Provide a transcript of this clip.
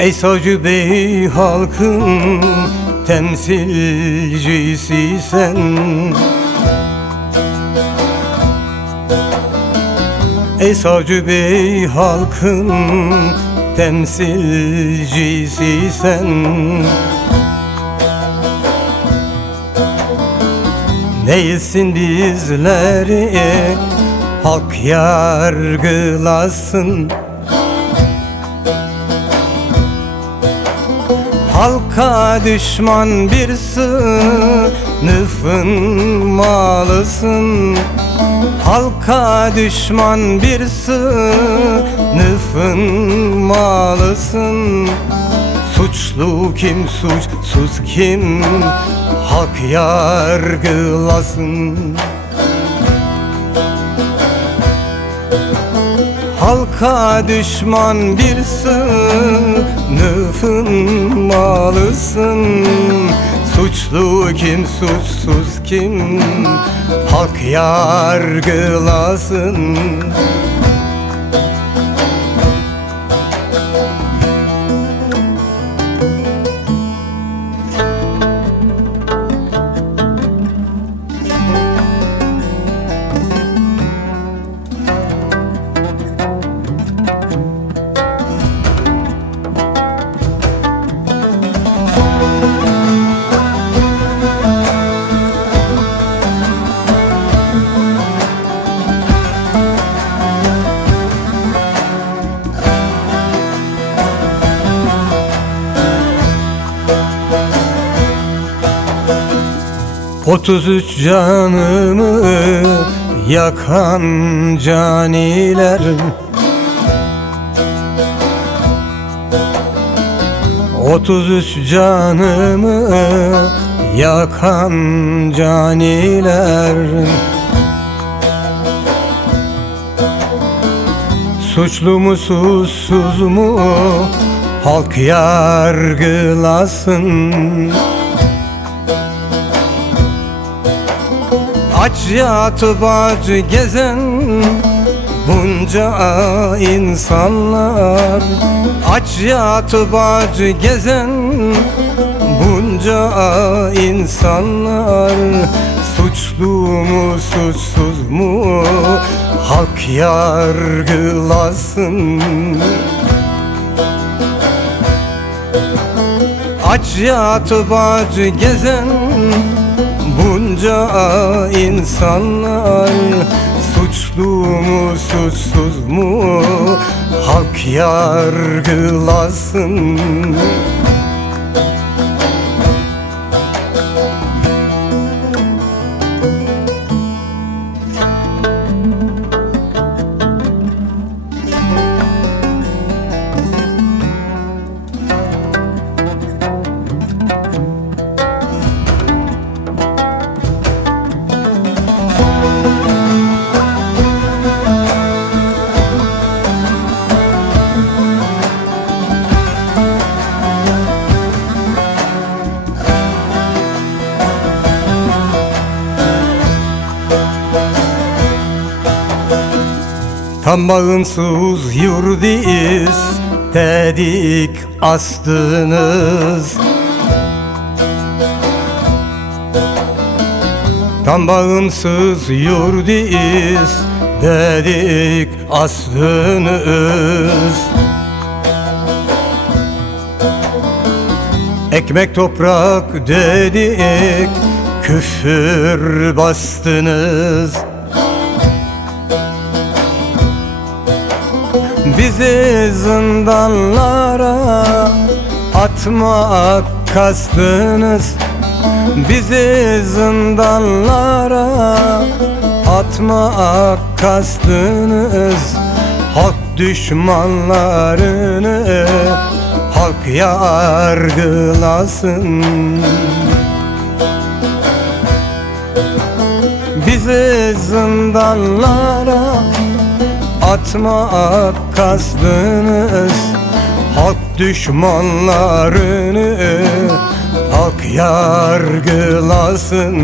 Ey savcı bey halkın temsilcisi sen, ey savcı bey halkın temsilcisi sen. Neysin bizleri halk yargılasın, halka düşman bir sınıfın malısın, halka düşman bir sınıfın malısın. Suçlu kim, suçsuz kim, halk yargılasın. Halka düşman bir sınıfın malısın. Suçlu kim, suçsuz kim, halk yargılasın. Otuz canımı yakan caniler, 33 canımı yakan caniler. Suçlu mu suçsuz mu halk yargılasın. Aç yatıp aç gezen bunca insanlar, aç yatıp aç gezen bunca insanlar. Suçlu mu suçsuz mu halk yargılasın. Aç yatıp aç gezen bunca insanlar. Suçlu mu suçsuz mu halk yargılasın. Tam bağımsız yurdu istedik astınız, tam bağımsız yurdu istedik astınız. Ekmek toprak dedik küfür bastınız. Bizi zindanlara atmak kastınız, bizi zindanlara atmak kastınız. Halk düşmanlarını halk yargılasın. Bizi zindanlara atmak kastınız. Halk düşmanlarını halk yargılasın.